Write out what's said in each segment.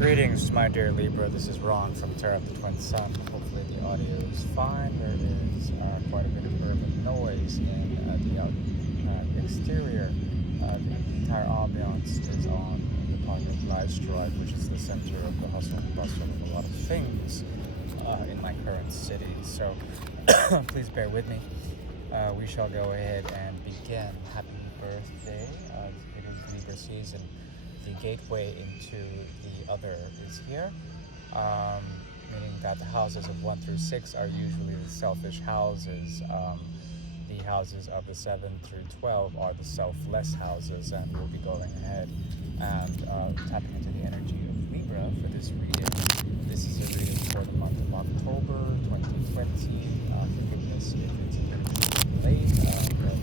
Greetings, my dear Libra. This is Ron from Terra of the Twin Sun. Hopefully the audio is fine. There is quite a bit of urban noise in the exterior. The entire ambiance is on the part of Drive, which is the center of the hustle and bustle of a lot of things in my current city. So please bear with me. We shall go ahead and begin. Happy birthday. It is Libra season. The gateway into the other is here, meaning that the houses of 1 through 6 are usually the selfish houses. The houses of the 7 through 12 are the selfless houses, and we'll be going ahead and tapping into the energy of Libra for this reading. This is a reading for the month of October 2020. Forgiveness if it's a little late, but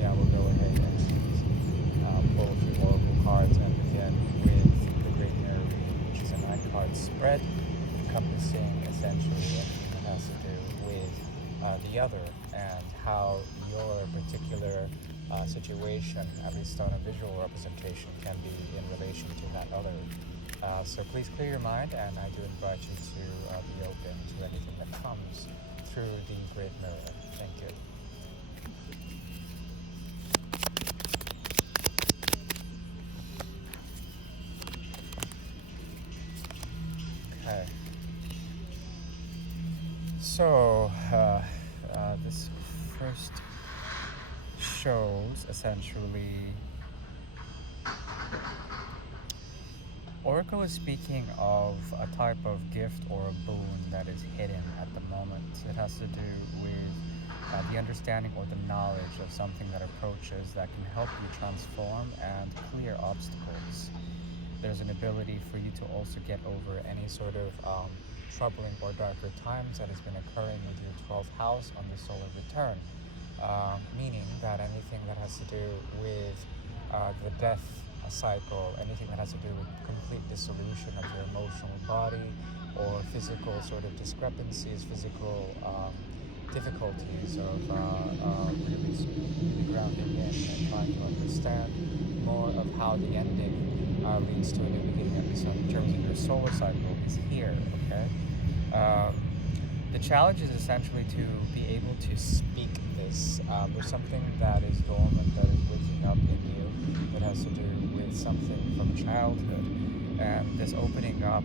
yeah, we'll go ahead and pull a few oracle cards and begin with the Great Mirror reading, which is a 9-card spread encompassing essentially everything that has to do with the other and how your particular situation, at least on a visual representation, can be in relation to that other. So please clear your mind, and I do invite you to be open to anything that comes through the Great Mirror. Thank you. Okay. So this first shows essentially Oracle is speaking of a type of gift or a boon that is hidden at the moment. It has to do with the understanding or the knowledge of something that approaches that can help you transform and clear obstacles. There's an ability for you to also get over any sort of troubling or darker times that has been occurring with your 12th house on the solar return, meaning that anything that has to do with the death cycle, anything that has to do with complete dissolution of your emotional body or physical sort of discrepancies, physical difficulties of really grounding in and trying to understand more of how the ending leads to a new beginning, at least in terms of your solar cycle, is here, okay? The challenge is essentially to be able to speak this. There's something that is dormant, that is waking up in you, that has to do with something from childhood. And this opening up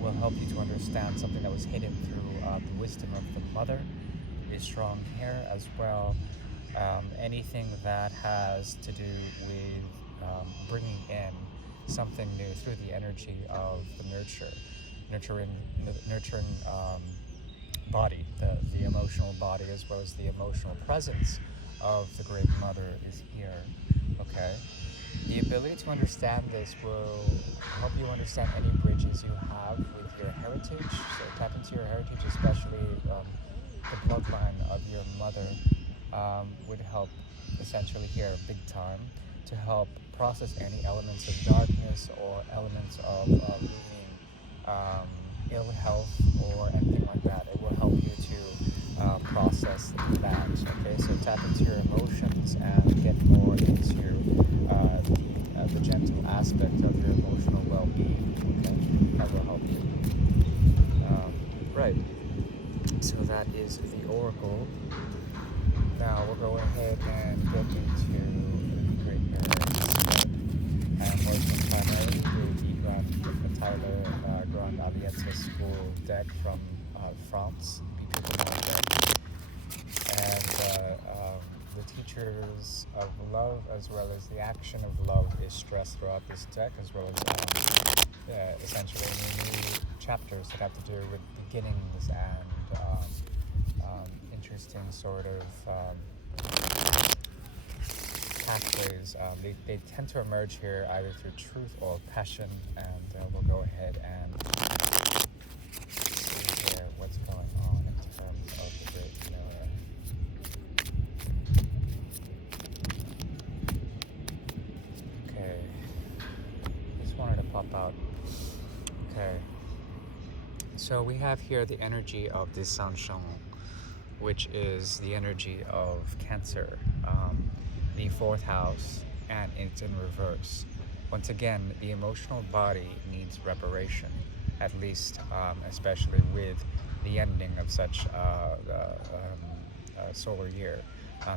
will help you to understand something that was hidden through the wisdom of the mother is strong here as well. Anything that has to do with bringing in something new through the energy of the nurturing body, the emotional body, as well as the emotional presence of the Great Mother is here, okay? The ability to understand this will help you understand any bridges you have with your heritage. So tap into your heritage, especially the bloodline of your mother would help essentially here big time to help process any elements of darkness or elements of ill health or anything like that. It will help you to process that. Okay, so tap into your emotions and get more into the gentle aspect of your emotional well-being. Okay, that will help you. Right. So that is the oracle. Now we'll go ahead and get into the Great Mirror. I'm working primarily with the Grand Alliance School deck from France, and the teachers of love as well as the action of love is stressed throughout this deck, as well as essentially new chapters that have to do with beginnings and interesting sort of pathways. They tend to emerge here either through truth or passion, and we'll go ahead and see here what's going on in terms of the Great Mirror. Okay, just wanted to pop out. Okay, so we have here the energy of the Sansheng, which is the energy of Cancer, the 4th house, and it's in reverse. Once again, the emotional body needs reparation, at least, especially with the ending of such solar year.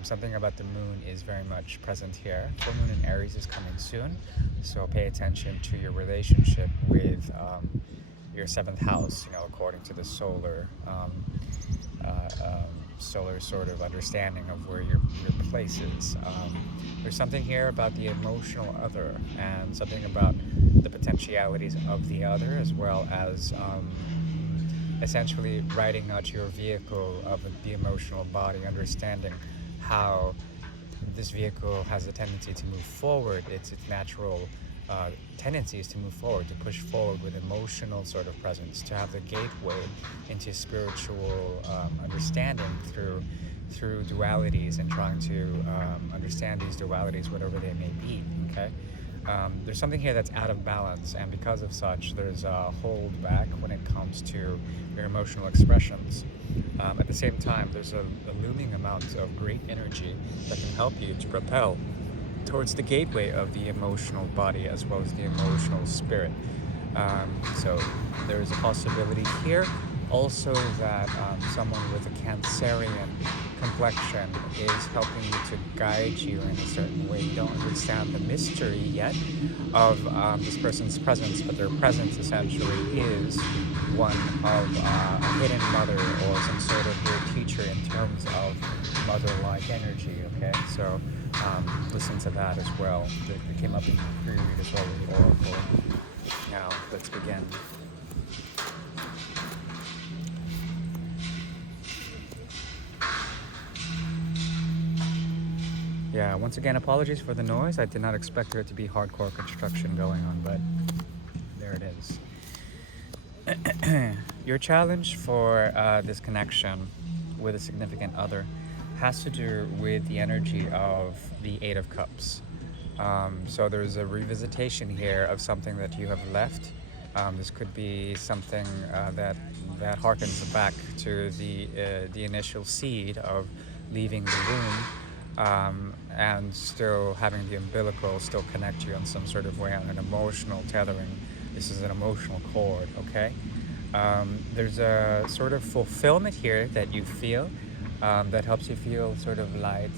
Something about the moon is very much present here. Full moon in Aries is coming soon, so pay attention to your relationship with your seventh house. According to the solar sort of understanding of where your place is. There's something here about the emotional other, and something about the potentialities of the other, as well as essentially writing out your vehicle of the emotional body, understanding how this vehicle has a tendency to move forward. Its natural tendency is to move forward, to push forward with emotional sort of presence, to have the gateway into spiritual understanding through dualities, and trying to understand these dualities, whatever they may be. Okay. There's something here that's out of balance, and because of such, there's a hold back when it comes to your emotional expressions. At the same time, there's a looming amount of great energy that can help you to propel towards the gateway of the emotional body as well as the emotional spirit. So there's a possibility here also that someone with a Cancerian complexion is helping you to guide you in a certain way. You don't understand the mystery yet of this person's presence, but their presence essentially is one of a hidden mother or some sort of weird teacher in terms of mother-like energy. Okay, so listen to that as well. It came up in pre-read as well with the oracle. Now let's begin. Yeah, once again, apologies for the noise. I did not expect there to be hardcore construction going on, but there it is. Your challenge for this connection with a significant other has to do with the energy of the Eight of Cups. So there's a revisitation here of something that you have left. This could be something that harkens back to the initial seed of leaving the womb, and still having the umbilical still connect you in some sort of way on an emotional tethering. This is an emotional cord, okay? There's a sort of fulfillment here that you feel that helps you feel sort of light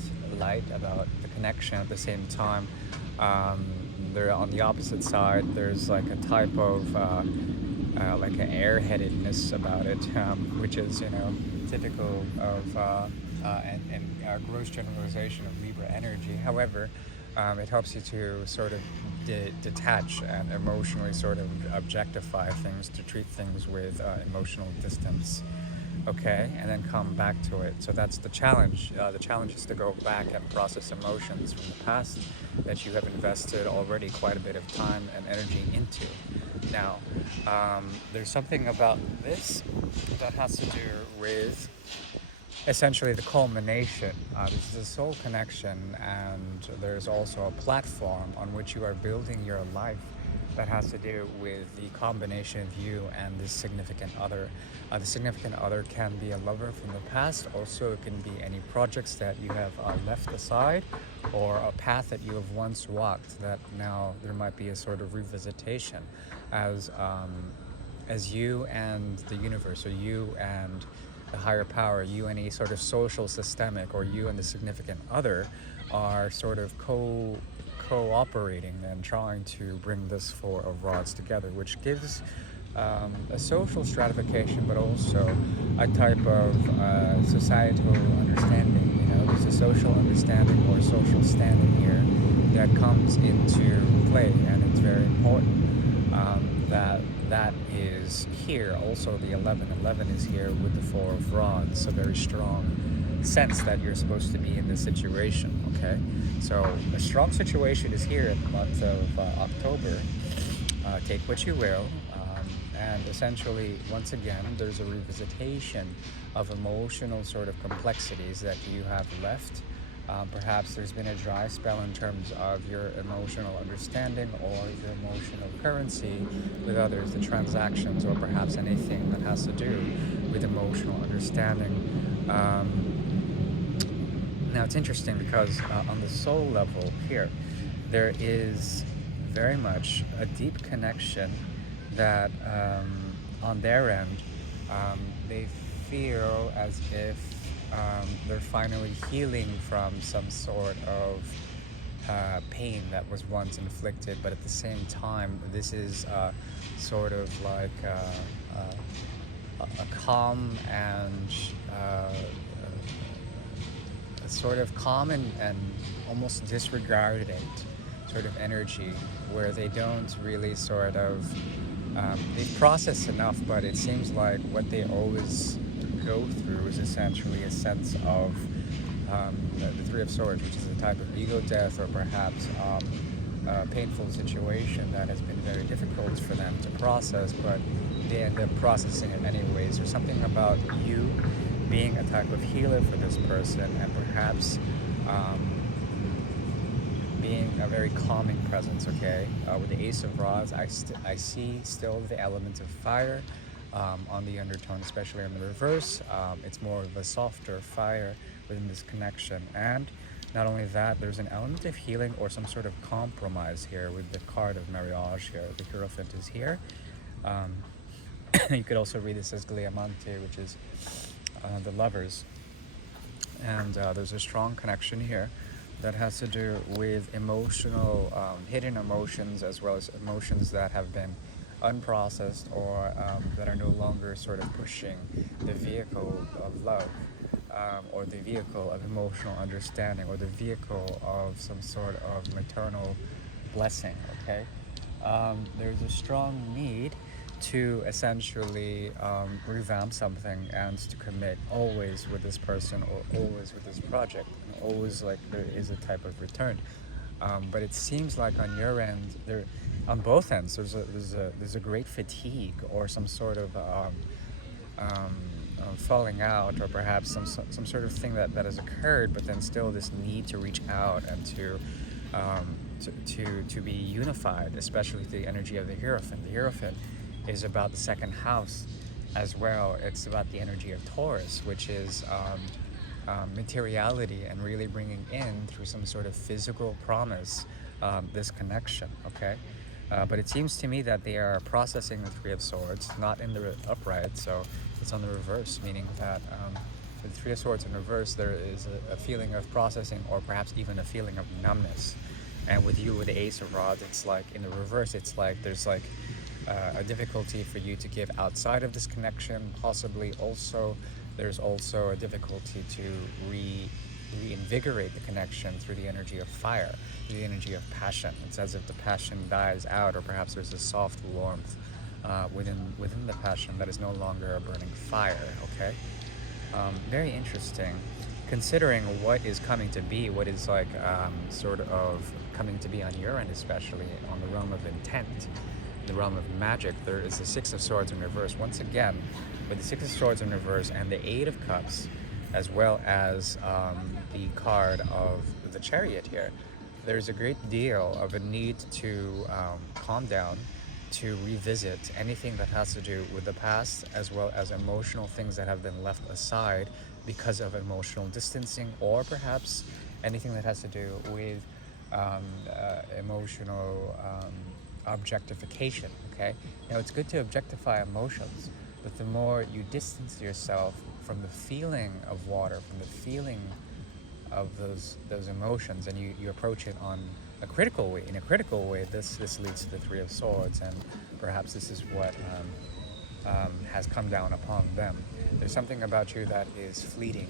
about the connection. At the same time, there on the opposite side, there's like a type of like an airheadedness about it, which is typical of and a gross generalization of Libra energy. However, it helps you to sort of detach and emotionally sort of objectify things, to treat things with emotional distance, okay, and then come back to it. So that's the challenge. The challenge is to go back and process emotions from the past that you have invested already quite a bit of time and energy into. Now, there's something about this that has to do with essentially the culmination. This is a soul connection, and there's also a platform on which you are building your life that has to do with the combination of you and this significant other. The significant other can be a lover from the past. Also, it can be any projects that you have left aside, or a path that you have once walked that now there might be a sort of revisitation as you and the universe, or you and the higher power, you and a sort of social systemic, or you and the significant other are sort of cooperating and trying to bring this Four of Rods together, which gives a social stratification, but also a type of societal understanding. There's a social understanding or social standing here that comes into play, and it's very important that is here. Also, the 11 is here with the Four of Rods, a very strong sense that you're supposed to be in this situation, okay? So a strong situation is here in the month of October. Take what you will, and essentially, once again, there's a revisitation of emotional sort of complexities that you have left. Perhaps there's been a dry spell in terms of your emotional understanding or your emotional currency with others, the transactions, or perhaps anything that has to do with emotional understanding. Now, it's interesting because on the soul level here, there is very much a deep connection that on their end they feel as if they're finally healing from some sort of pain that was once inflicted, but at the same time, this is sort of like a calm and a sort of calm and almost disregarded sort of energy, where they don't really sort of they've processed enough, but it seems like what they always go through is essentially a sense of the Three of Swords, which is a type of ego death, or perhaps a painful situation that has been very difficult for them to process, but they end up processing it anyways. There's something about you being a type of healer for this person, and perhaps being a very calming presence, okay? With the Ace of Rods, I see still the element of fire on the undertone, especially on the reverse. It's more of a softer fire within this connection. And not only that, there's an element of healing or some sort of compromise here with the card of marriage here. The Hierophant is here. You could also read this as Gliamante, which is the lovers. And there's a strong connection here that has to do with emotional, hidden emotions, as well as emotions that have been unprocessed, or that are no longer sort of pushing the vehicle of love, or the vehicle of emotional understanding, or the vehicle of some sort of maternal blessing, okay? There's a strong need to essentially revamp something and to commit always with this person, or always with this project, and always like there is a type of return. But it seems like on your end, on both ends, there's a great fatigue, or some sort of falling out, or perhaps some sort of thing that has occurred, but then still this need to reach out and to be unified, especially the energy of the Hierophant. The Hierophant is about the second house as well. It's about the energy of Taurus, which is materiality, and really bringing in through some sort of physical promise this connection, okay? But it seems to me that they are processing the Three of Swords, not in the upright, so it's on the reverse, meaning that with the Three of Swords in reverse, there is a feeling of processing, or perhaps even a feeling of numbness. And with you, with the Ace of Rods, it's like in the reverse, it's like there's like a difficulty for you to give outside of this connection. Possibly also, there's also a difficulty to reinvigorate the connection through the energy of fire, the energy of passion. It's as if the passion dies out, or perhaps there's a soft warmth within the passion that is no longer a burning fire, okay? Very interesting, considering what is coming to be, what is like sort of coming to be on your end, especially on the realm of intent, the realm of magic. There is the Six of Swords in reverse. Once again, with the Six of Swords in reverse and the Eight of Cups, as well as the card of the Chariot here, there's a great deal of a need to calm down, to revisit anything that has to do with the past, as well as emotional things that have been left aside because of emotional distancing, or perhaps anything that has to do with emotional objectification, okay? Now, it's good to objectify emotions, but the more you distance yourself from the feeling of water, from the feeling of those emotions, and you approach it on a critical way, this leads to the Three of Swords, and perhaps this is what has come down upon them. There's something about you that is fleeting,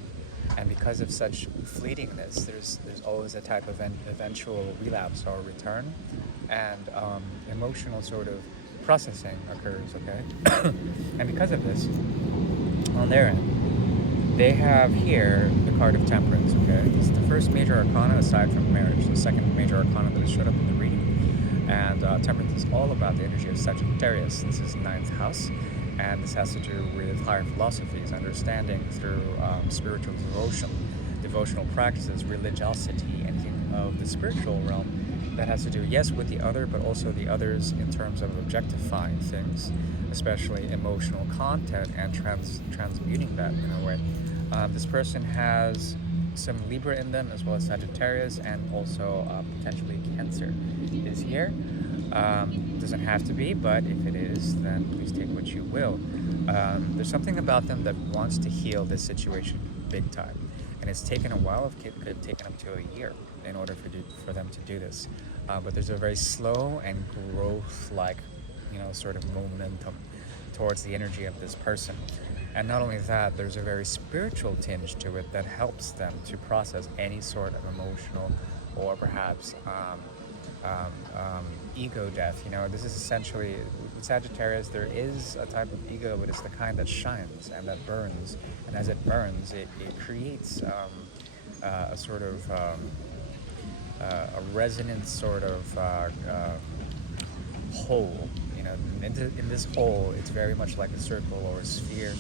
and because of such fleetingness, there's always a type of eventual relapse or return, and emotional sort of processing occurs, okay? And because of this, on their end, they have here the card of Temperance, okay? This is the first major arcana aside from marriage, the second major arcana that has showed up in the reading. And Temperance is all about the energy of Sagittarius. This is 9th house, and this has to do with higher philosophies, understanding through spiritual devotion, devotional practices, religiosity, anything of the spiritual realm that has to do, yes, with the other, but also the others in terms of objectifying things, especially emotional content, and transmuting that in a way. This person has some Libra in them, as well as Sagittarius, and also potentially Cancer is here. Doesn't have to be, but if it is, then please take what you will. There's something about them that wants to heal this situation big time, and it's taken a while. It could have taken up to a year in order for them to do this. But there's a very slow and growth-like, sort of momentum towards the energy of this person. And not only that, there's a very spiritual tinge to it that helps them to process any sort of emotional or perhaps ego death. This is essentially, with Sagittarius, there is a type of ego, but it's the kind that shines and that burns. And as it burns, it creates a sort of a resonant sort of hole. In this hole, it's very much like a circle or a sphere.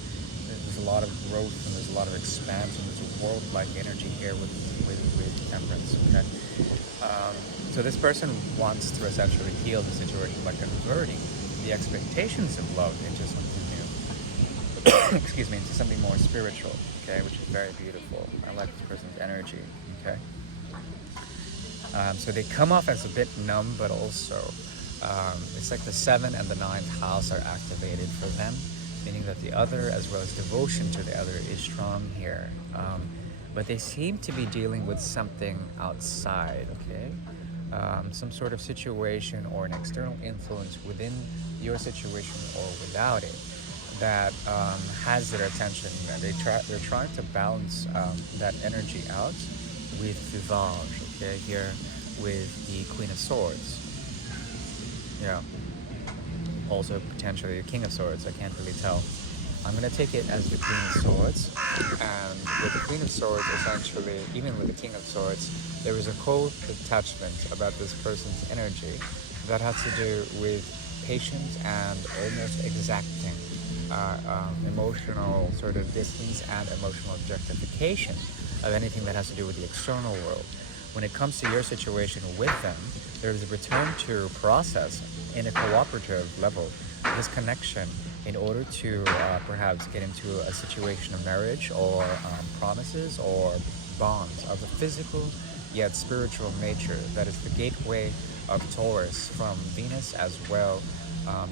There's a lot of growth and there's a lot of expansion. There's a world-like energy here with temperance. Okay. So this person wants to essentially heal the situation by converting the expectations of love into something new. Excuse me, into something more spiritual. Okay, which is very beautiful. I like this person's energy. Okay. So they come off as a bit numb, but also it's like the 7th and the 9th house are activated for them, meaning that the other, as well as devotion to the other, is strong here. But they seem to be dealing with something outside, okay? Some sort of situation or an external influence within your situation or without it that has their attention. They're trying to balance that energy out with Vivage, okay, here with the Queen of Swords. Yeah. Also potentially the King of Swords, I can't really tell. I'm going to take it as the Queen of Swords. And with the Queen of Swords, essentially, even with the King of Swords, there is a cold attachment about this person's energy that has to do with patience and almost exacting emotional sort of distance and emotional objectification of anything that has to do with the external world. When it comes to your situation with them, there is a return to process in a cooperative level, this connection, in order to perhaps get into a situation of marriage or promises or bonds of a physical yet spiritual nature that is the gateway of Taurus from Venus, as well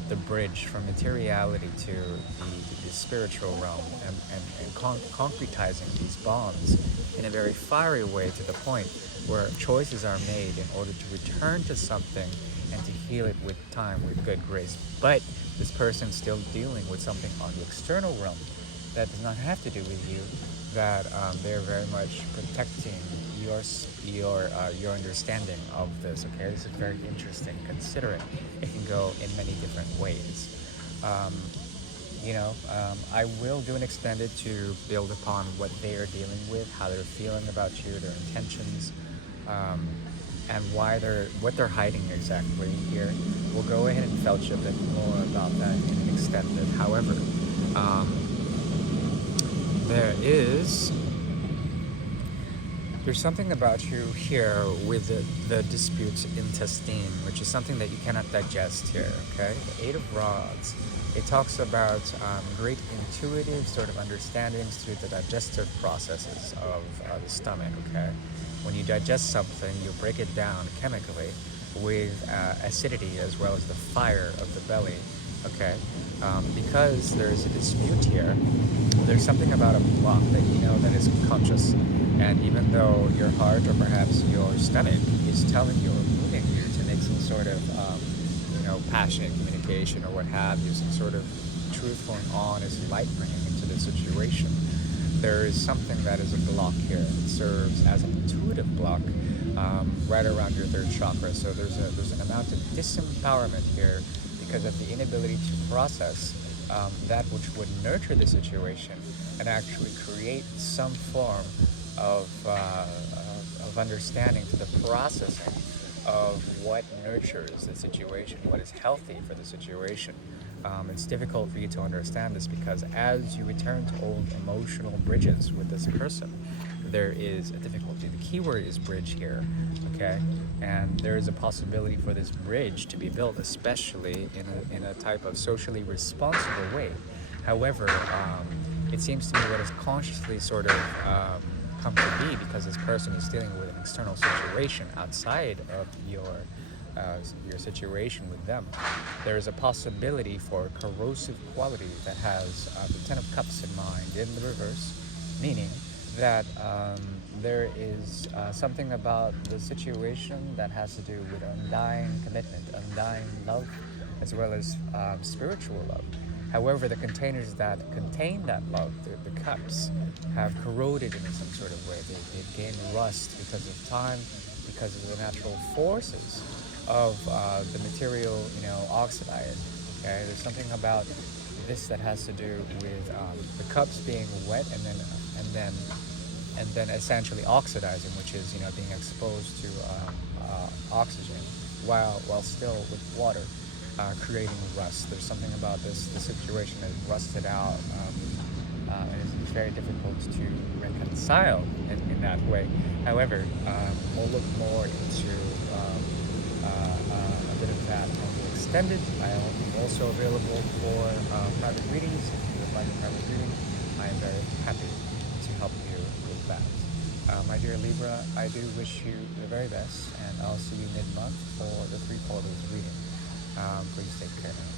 the bridge from materiality to the spiritual realm, and concretizing these bonds in a very fiery way, to the point where choices are made in order to return to something and to heal it with time, with good grace. But this person's still dealing with something on the external realm that does not have to do with you, that they're very much protecting your understanding of this. Okay, this is very interesting, considering it can go in many different ways. I will do an extended to build upon what they are dealing with, how they're feeling about you, their intentions, and what they're hiding exactly here. We'll go ahead and felch a bit more about that in an extended. However, there's something about you here with the dispute intestine, which is something that you cannot digest here, okay? The 8 of Rods, it talks about great intuitive sort of understandings through the digestive processes of the stomach, okay? When you digest something, you break it down chemically with acidity as well as the fire of the belly, okay? Because there's a dispute here, there's something about a block that you know that is conscious, and even though your heart or perhaps your stomach is telling you or moving you to make some sort of passionate communication or what have you, some sort of truth going on, is light bringing into the situation, there is something that is a block here. It serves as an intuitive block right around your 3rd chakra. So there's an amount of disempowerment here because of the inability to process that which would nurture the situation and actually create some form of understanding to the processing of what nurtures the situation, what is healthy for the situation. It's difficult for you to understand this because as you return to old emotional bridges with this person, there is a difficulty. The key word is bridge here, okay? And there is a possibility for this bridge to be built, especially in a type of socially responsible way. However, it seems to me what is consciously sort of come to be because this person is dealing with an external situation outside of your situation with them. There is a possibility for a corrosive quality that has the Ten of Cups in mind in the reverse, meaning that there is something about the situation that has to do with undying commitment, undying love, as well as spiritual love. However, the containers that contain that love, the cups, have corroded in some sort of way. They've gained rust because of time, because of the natural forces of the material, oxidized. Okay, there's something about this that has to do with the cups being wet and then essentially oxidizing, which is being exposed to oxygen while still with water, creating rust. There's something about the situation that rusted out, and it's very difficult to reconcile in that way. However, we'll look more into a bit of that on the extended. I am also available for private readings. If you would like a private reading, I am very happy to help you with that. My dear Libra, I do wish you the very best, and I'll see you mid-month for the 3 quarters reading. Please take care now.